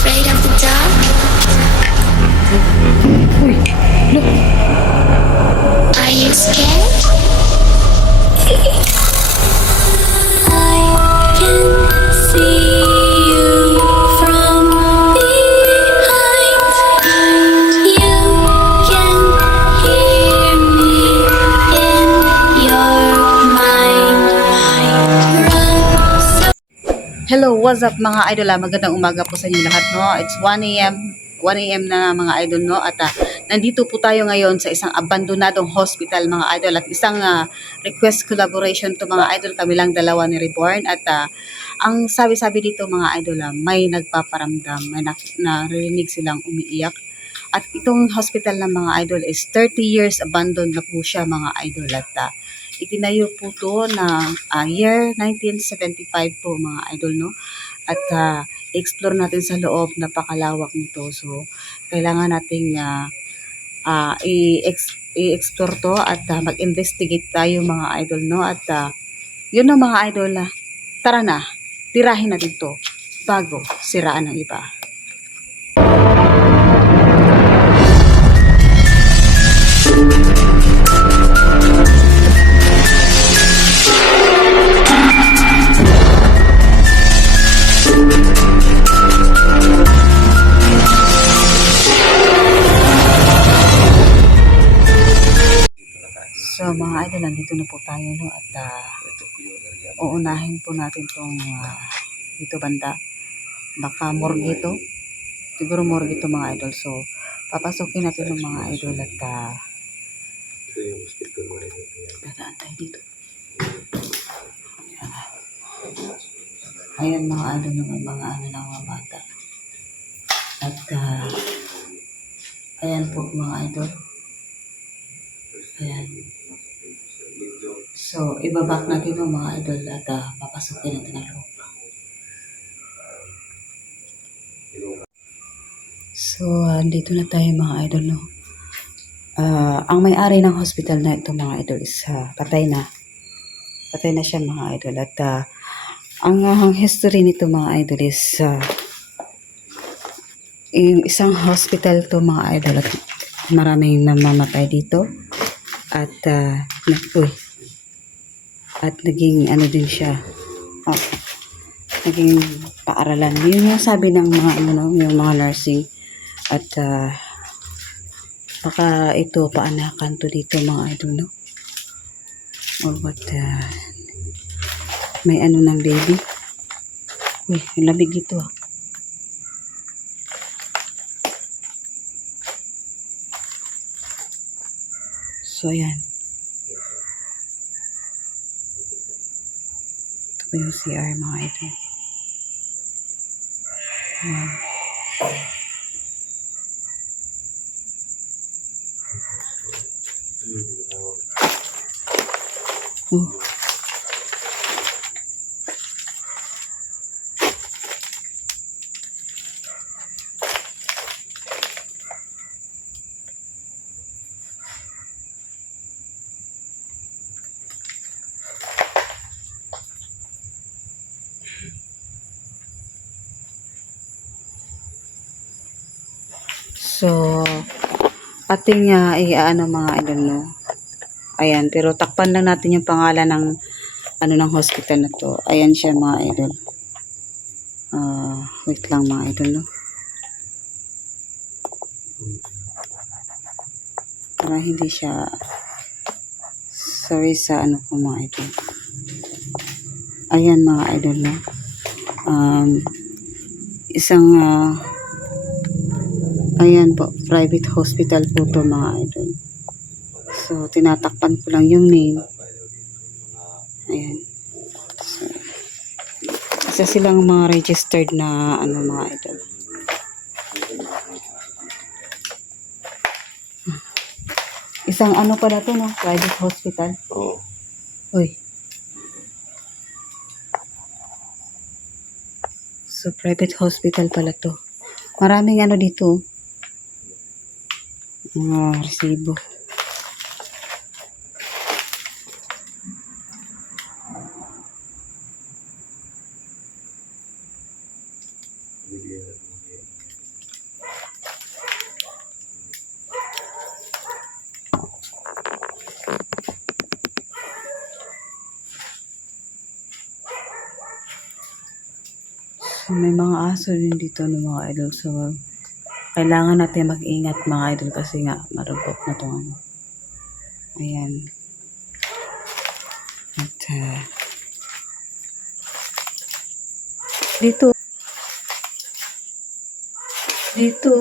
afraid of the dark? Uy, look. Are you scared? I can see you from behind. You can hear me in your mind. Run so Hello, what's up mga idol? Magandang umaga po sa inyo lahat, no? It's 1 a.m. 1 a.m. na mga idol, no? At nandito po tayo ngayon sa isang abandonadong hospital, mga idol. At isang request collaboration to mga idol. Kami lang dalawa ni Reborn. At ang sabi-sabi dito mga idol, may nagpaparamdam. May narinig silang umiiyak. At itong hospital ng mga idol is 30 years abandoned na po siya mga idol. At itinayo po to na year 1975 po mga idol, no? At explore natin sa loob, napakalawak nito. So, kailangan nating i-explore to at mag-investigate tayo mga idol, no? At yun na mga idol, tara na, tirahin natin to bago siraan ng iba. So mga idol, nandito na po tayo, no? At uunahin po natin tong dito banda. Baka morgue ito. Siguro morgue ito mga idol. So papasukin natin ng mga idol at dadaan tayo dito. Ayan mga idol ng mga ano ng mga bata. At ayan po mga idol. Ayan. So, ibabak natin ng mga idol at papasukin natin ang loob. So, dito na tayo mga idol, no? Ang may-ari ng hospital na ito mga idol is patay na. Patay na siya mga idol. At ang history nito mga idol is yung isang hospital to mga idol at maraming namamatay dito. At at naging ano din siya, naging paaralan. Yun yung sabi ng mga ano, yung mga nursing. At baka ito paanakan to dito mga idol, no? Or what, may ano ng baby. Uy, yung lamig dito So, ayan. Ito po yung CR mga idol. Ayan. So, ating ano mga idol, no? Ayan, pero takpan lang natin yung pangalan ng ano ng hospital na to. Ayan siya mga idol. Wait lang mga idol, no? Para hindi siya sorry sa ano ko mga idol. Ayan mga idol, no? Isang ayan po, private hospital po to mga idol. So, tinatakpan ko lang yung name. Ayan. So, isa silang mga registered na ano mga idol. Isang ano pala to, no? Private hospital. Oo. Uy. So, private hospital pala to. Maraming ano dito. Mga resibo. So, may mga aso din dito ng mga idol. So, kailangan natin mag-ingat mga idol kasi nga marupok na itong ano. Ayan. At, dito. Dito.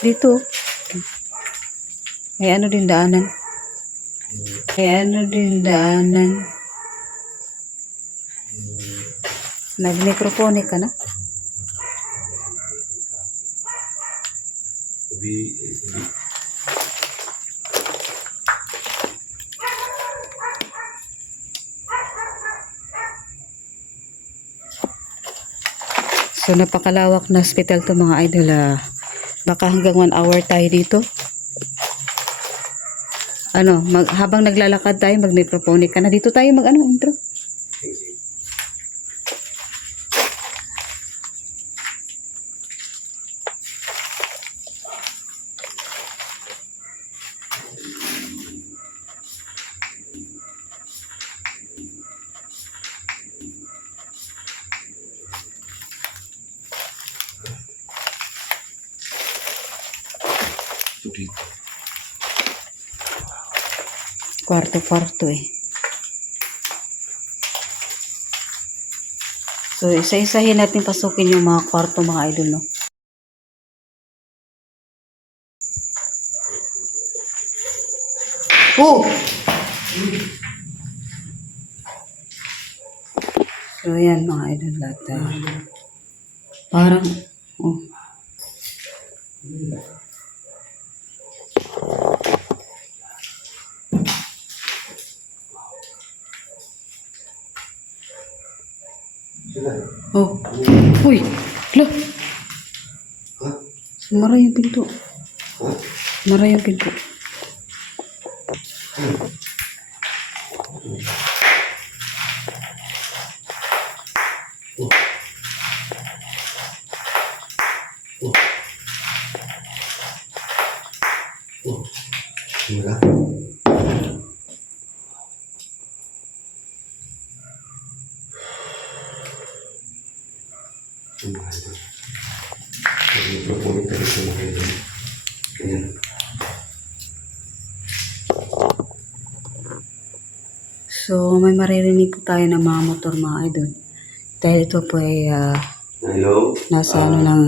Dito. May ano din daanan. Nag-microphone ka na? So, napakalawak na hospital to mga idol. Baka hanggang 1 hour tayo dito. Ano, habang naglalakad tayo, mag-microphone ka na. Dito tayo intro. Kwarto-kwarto eh. So, isa-isahin natin pasukin yung mga kwarto mga idol, no? Oh! So, ayan mga idol lahat. Parang, oh. Oh. Uy! Lo! Sumara yung pinto. Sumara yung pinto. Mira. So, may maririnig po tayo ng mga motor mga idol. Dahil ito po ay Hello. nasa ano ng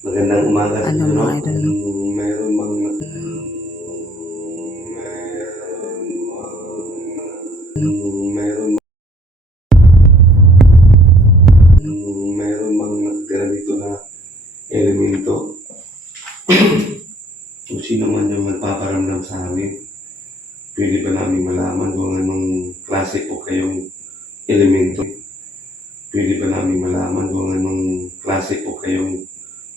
Magandang umaga. ano mga idol. No? Meron mang meron mang nakatira dito na elemento. Kung sino man yung magpaparamdam sa amin, pwede ba namin malaman kung anong klase po kayong elemento? Pwede ba namin malaman kung anong klase po kayong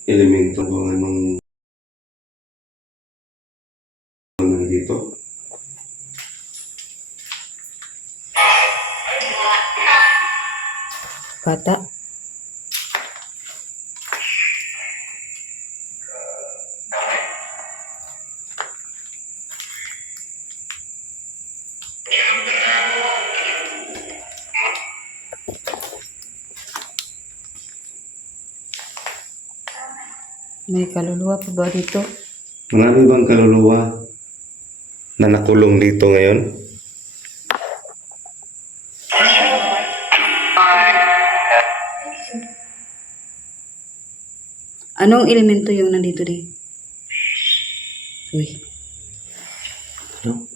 elemento, kung anong nandito? Bata. May kaluluwa pa ba dito? Marami bang kaluluwa na nakulong dito ngayon? Anong elemento yung nandito di? Uy. No?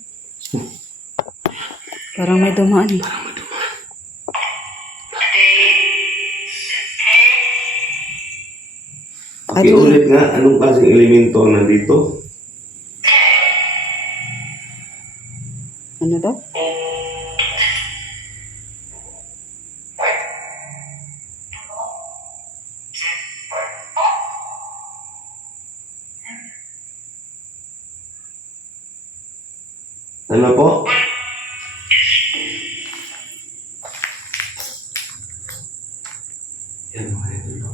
Parang may dumaan eh. Pakiulit nga, anong klaseng elemento ang nandito? Ano to? Ano po? Yan mga ito.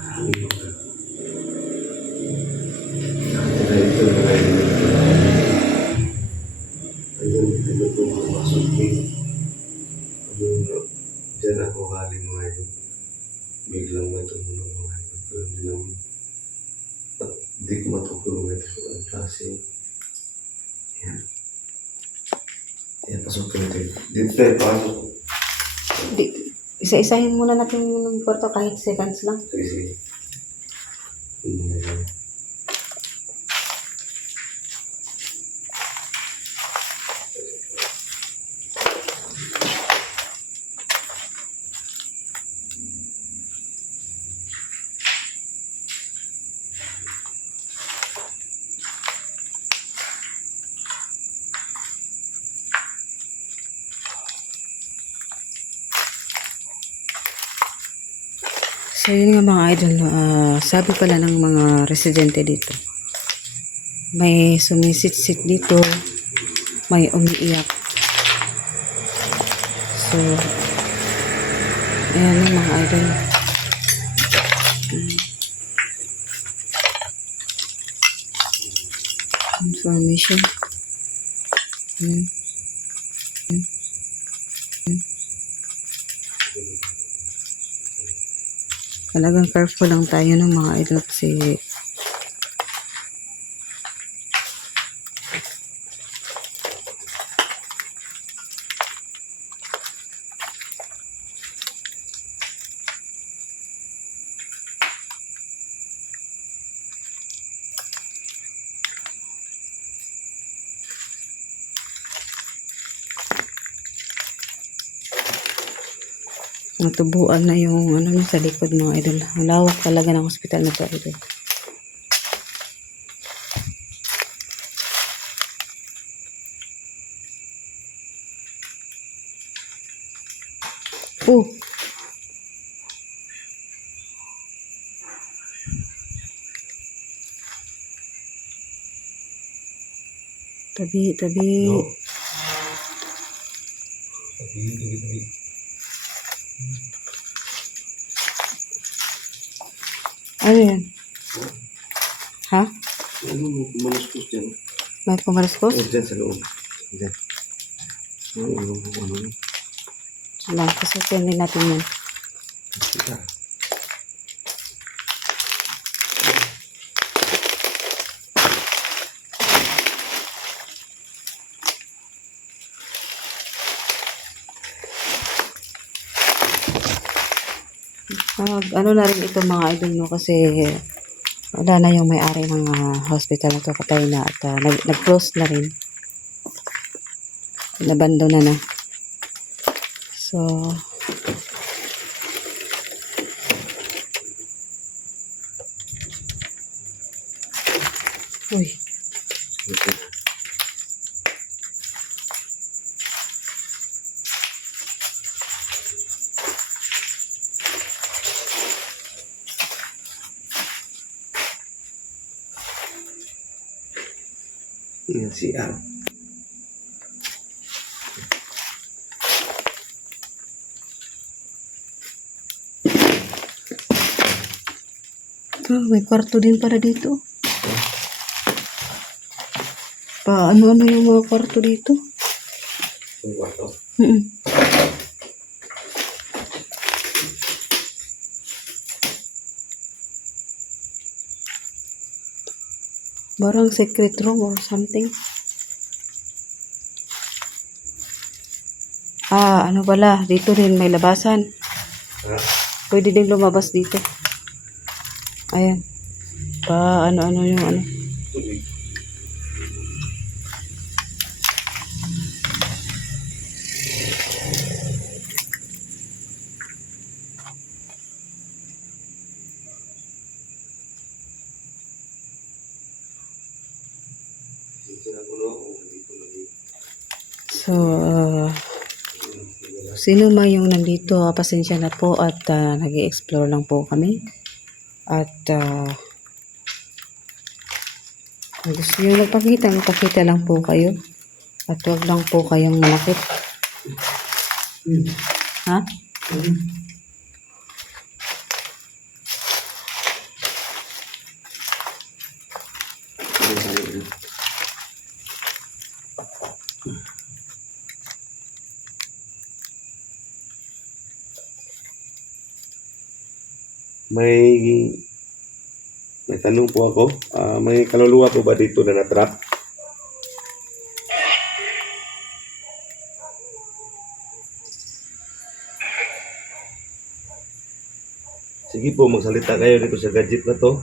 Marami yung nakatira dito mga ito. Pasok natin. Dito tayo pasok. Isa-isahin muna natin yung kwarto kahit seconds lang. Sige, sige. So yun nga mga idol, sabi pala ng mga residente dito, may sumisit-sit dito, may umiiyak. So, ayan yung mga idol. Information. Talagang careful lang tayo ng mga idol kasi natubuan na yung ano sa likod mga idol. Ang lawak talaga ng hospital na to idol. Oh. Tabi. No. Tabi. Ano yan? Ha? Ano mo kumaluskos dyan? May pumaraskos? Dyan sa loob. Dyan. Ano? Lang, kasusin din natin yan. Kita. Ano na rin ito mga idol no kasi wala na yung may-ari ng hospital na to, patay na at nag-close na rin. Nabando na. So, uy. Yan si R. May kwarto din para dito. Ano yung mga kwarto dito? Yung kwarto. Barang secret room or something. Ano pala, dito rin may labasan. Ha? Pwede din lumabas dito. Ayan. Ano yung ano. Tubig. So, sino man yung nandito, pasensya na po at nag-i-explore lang po kami. At kung gusto nyo magpakita lang po kayo. At huwag lang po kayong malakit. Ha? May tanong po ako. May kaluluwa po ba dito na natrap? Sige po, magsalita kayo dito sa gadget na to.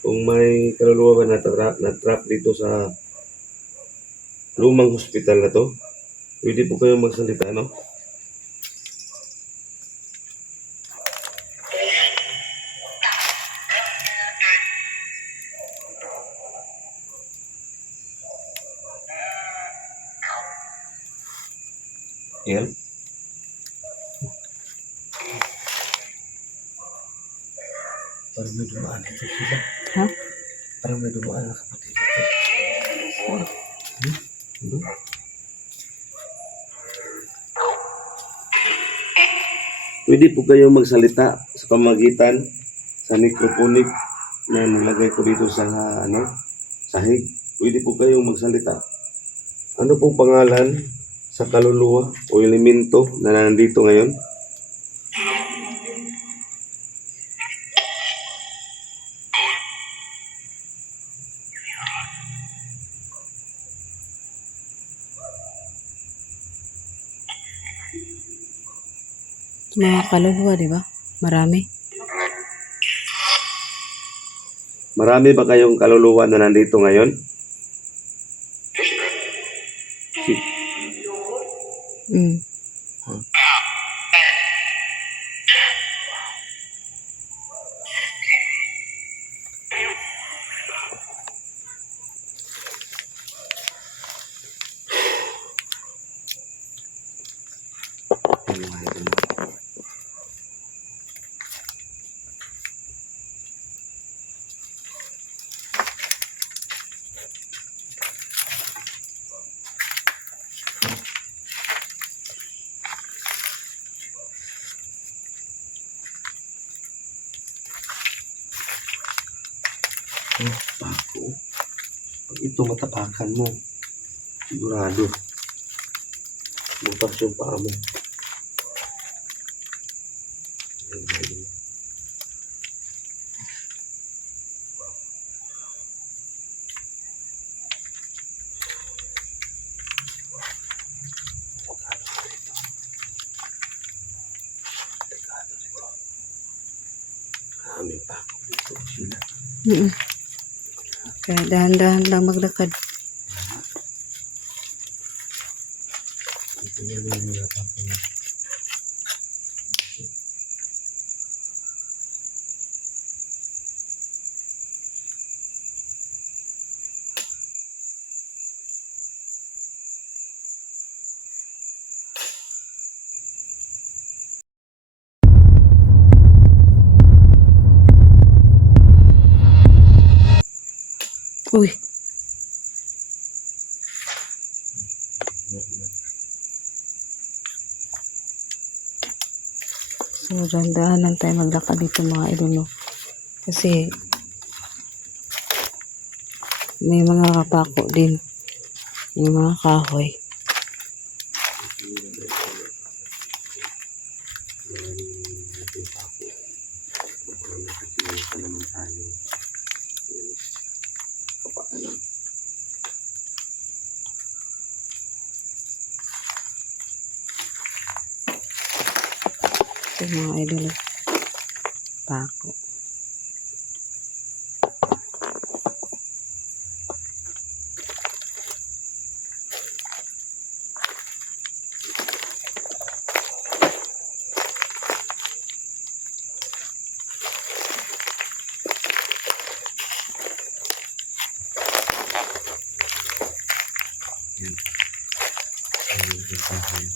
Kung may kaluluwa ba na-trap dito sa lumang hospital na to, pwede po kayo magsalita, no? Yan. Parang may dumaan dito sila. Ha? Parang may dumaan na kapatid ko. Ano? Pwede po kayo magsalita sa pamagitan sa microphonic na nilagay ko dito sa sahig. Pwede po kayong magsalita. Ano pong pangalan sa kaluluwa o elemento na nandito ngayon? Mga kaluluwa, di ba? Marami. Marami ba kayong kaluluwa na nandito ngayon? Mm. Pako. Pag ito matapakan mo, sigurado. Butas yung paa mo. Maraming pako dito sila. Mm. Kaya dahan-dahan lang maglakad. Ito yan yung natapakan mo. Uy. So, dahan-dahan lang tayo maglakad dito mga idol, no? Kasi, may mga kapako din. May mga kahoy. Maraming pako. Mukhang nakikita naman tayo. Ayan. Kapaanan. Ito mga idol, no? Pako. Yan. Ayan yung bahay.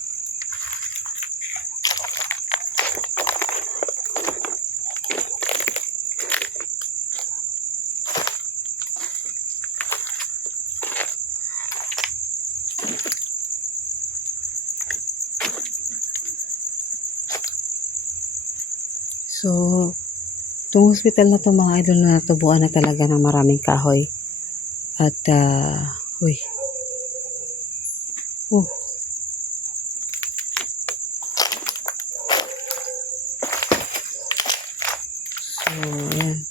So, itong hospital na to mga idol na natubuan na talaga ng maraming kahoy. At, uy. Oh. So, ayan.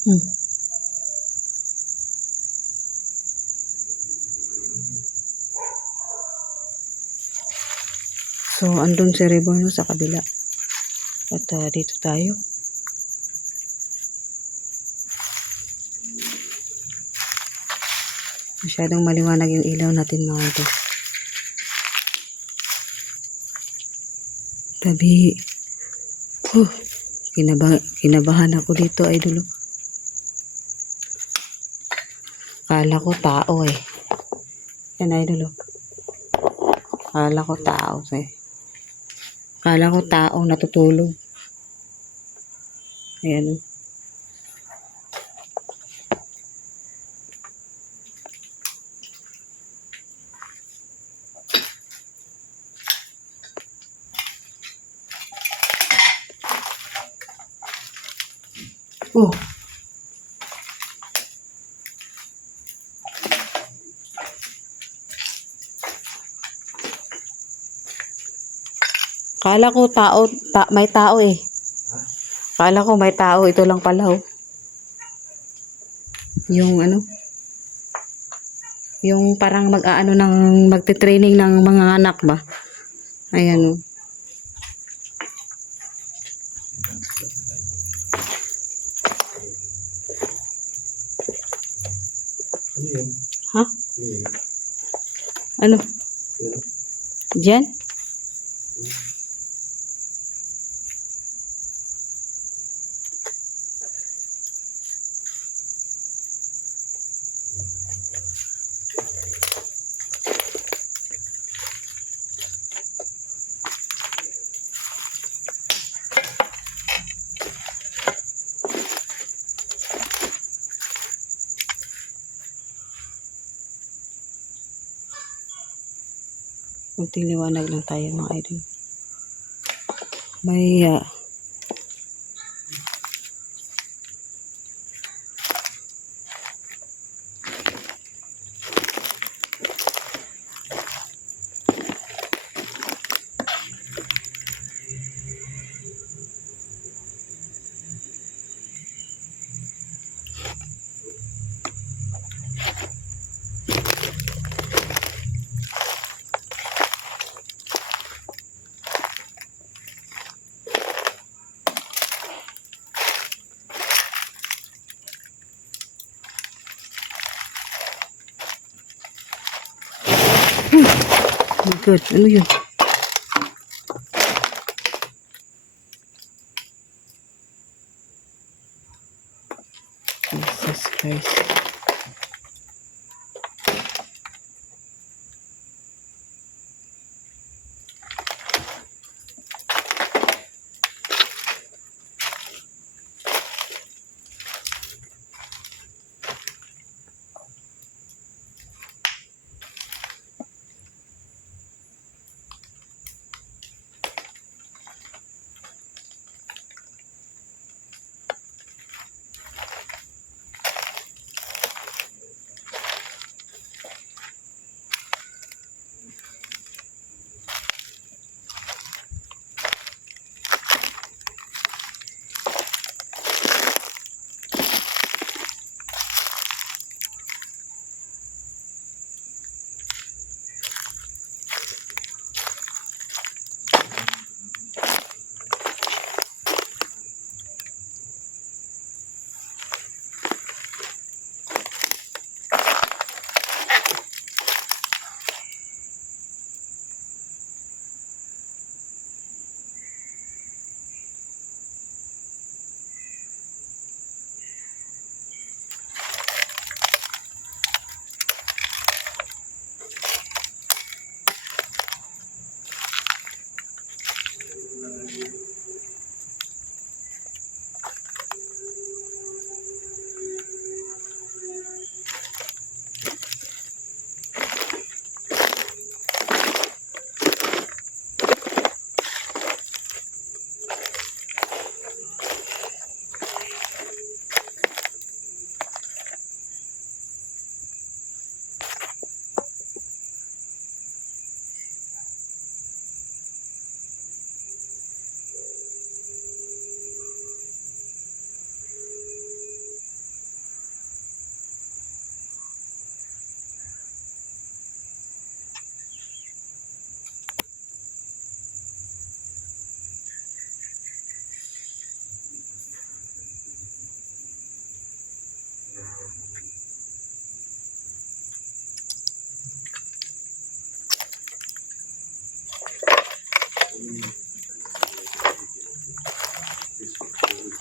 Hmm. So, andun si Rebon no, sa kabila. At dito tayo. Masyadong maliwanag yung ilaw natin mga ito. Tabi. Kinabahan ako dito, idol. Kala ko tao eh. Yan, idol. Kala ko tao eh. Kala ko taong natutulog. Ayan. Oh. Kala ko may tao eh. Kala ko may tao, ito lang pala oh. Yung ano? Yung parang mag-aano ng magte-training ng mga anak ba? Ayan oh. Ha? Ano? Diyan? Kunting liwanag lang tayo mga idol. May oh my God, ano yun? Jesus Christ.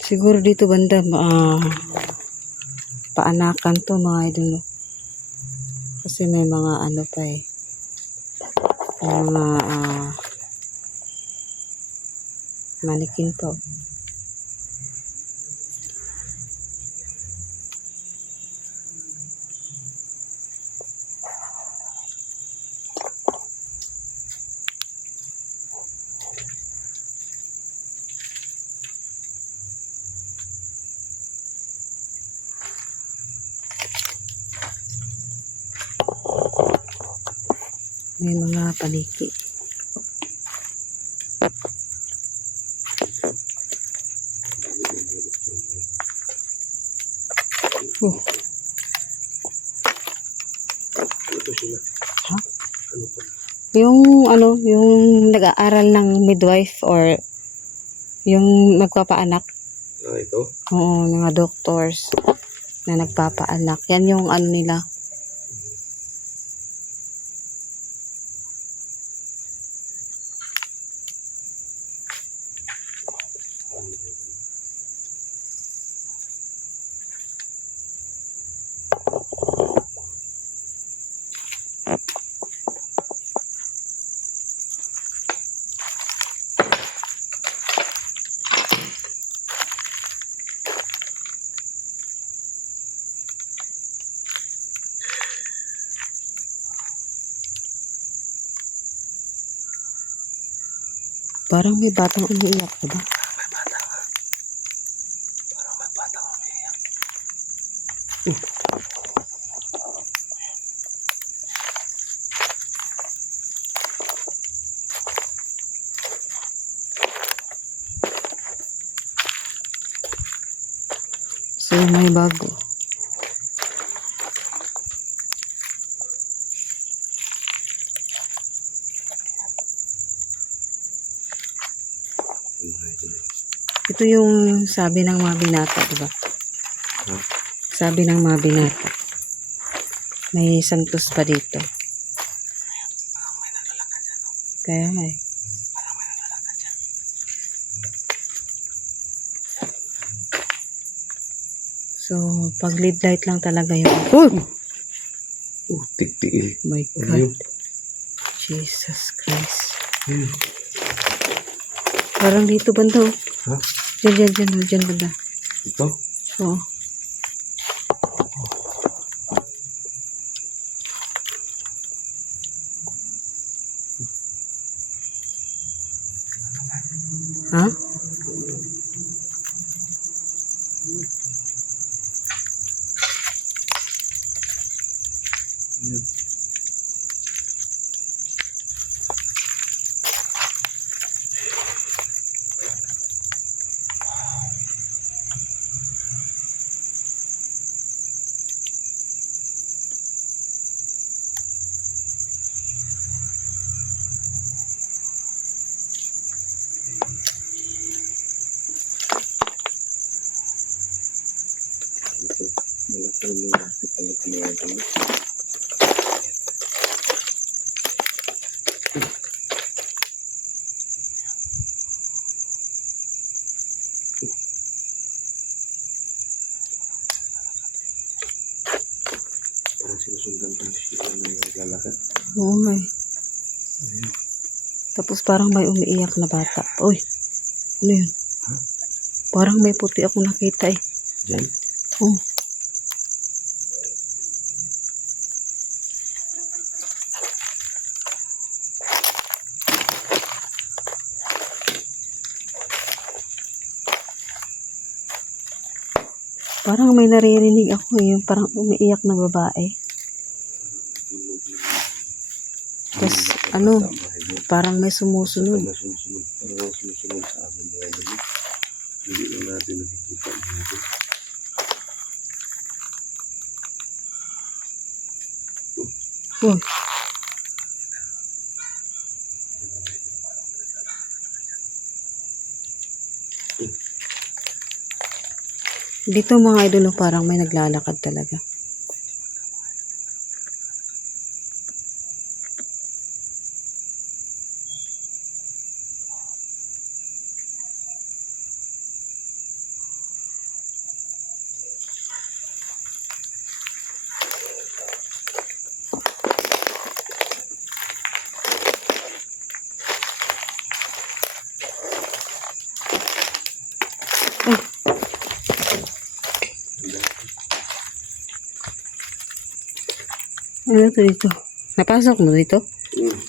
Siguro dito banda, paanakan to mga idol. No? Kasi may mga ano pa eh. May mga manikin po. May mga paniki. Oh, Ano to sila? ha? Ano to? Yung nag-aaral ng midwife or yung nagpapaanak. Ito? Oo, mga doctors na nagpapaanak. Yan yung ano nila. Parang may batang umiiyak, diba? Parang may bata umiiyak. So, may bago. Ito yung sabi ng mga binata, diba? Huh? Sabi ng mga binata. May santos pa dito. Parang may nalalakad yan. No? Kaya nga eh. Parang may nalalakad yan. So, pag lead light lang talaga yun. Oh! Tigtiil. My Ano God. yun? Jesus Christ. Ayun. Parang dito banda oh. Ha? Diyan banda. Ito? Oo. Ha? Ayun. Malaki yung hospital na tinawagan mo. Parang sinusundan pa siya na naglalakad. Oo nga eh. Ayun. Tapos parang may umiiyak na bata. Uy, ano yun? Ha? Parang may puti ako nakita eh. Diyan? Oh. Parang may naririnig ako eh. Yung parang umiiyak na babae. Tulog lang. Tapos ano, parang may sumusunod. Parang sumusunod. Parang sumusunod sa amin mga dami. Hindi lang natin nakikita dito. Uy. Dito mga idol parang may naglalakad talaga. Ano to dito? Napasok mo dito? Hmm.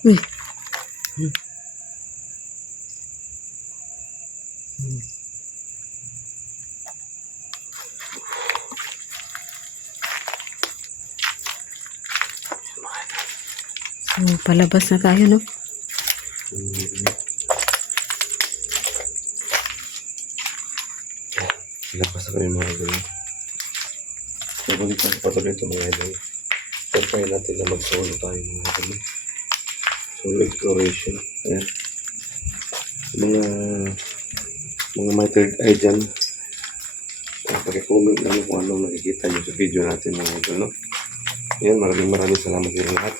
Uy. So, palabas na tayo, no? Lapas na kami mga idol. Patuloy ito mga idol. Try natin na mag-solo tayo mga idol. Solo exploration. Ayan. Mga may third eye dyan. Pag-comment lang kung anong nakikita nyo sa video natin mga idol. No? Ayan, maraming salamat sa lahat.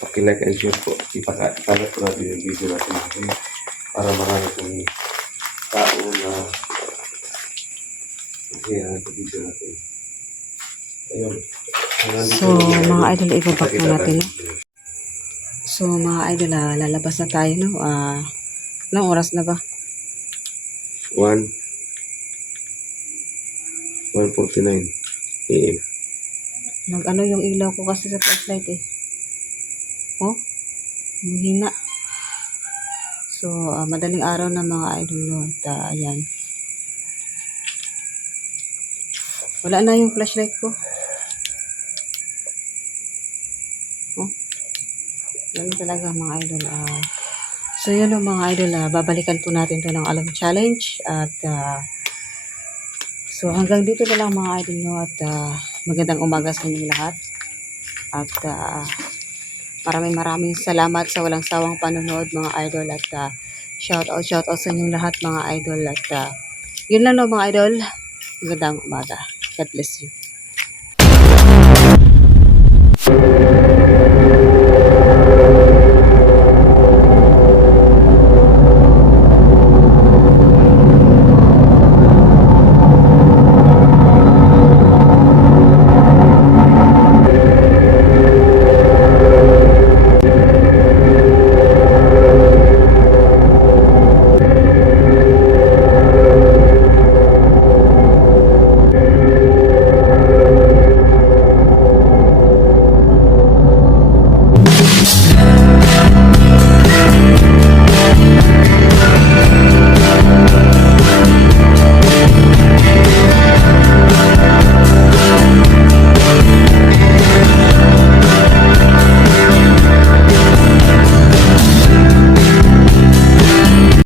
Paki-like and share po. Ipakalat po natin yung video natin mga idol. Para marami pong tao na kaya sa video natin. Ayun. So, mga idol, ibabak na natin, no? So, mga idol, lalabas na tayo, no? Anong oras na ba? 1:49 AM. Nag-ano yung ilaw ko kasi sa flashlight, eh. Oh, mahina. So, madaling araw na mga idol, no? At, ayan. Wala na yung flashlight ko. Oh, yan talaga mga idol. So, yun o mga idol. Babalikan po natin to ng Alam Challenge. At, so, hanggang dito na lang mga idol, no? At, magandang umaga sa inyong lahat. At, maraming salamat sa walang sawang panonood mga idol. At, shout out sa inyong lahat mga idol. At, yun lang no mga idol. Magandang umaga. God bless you.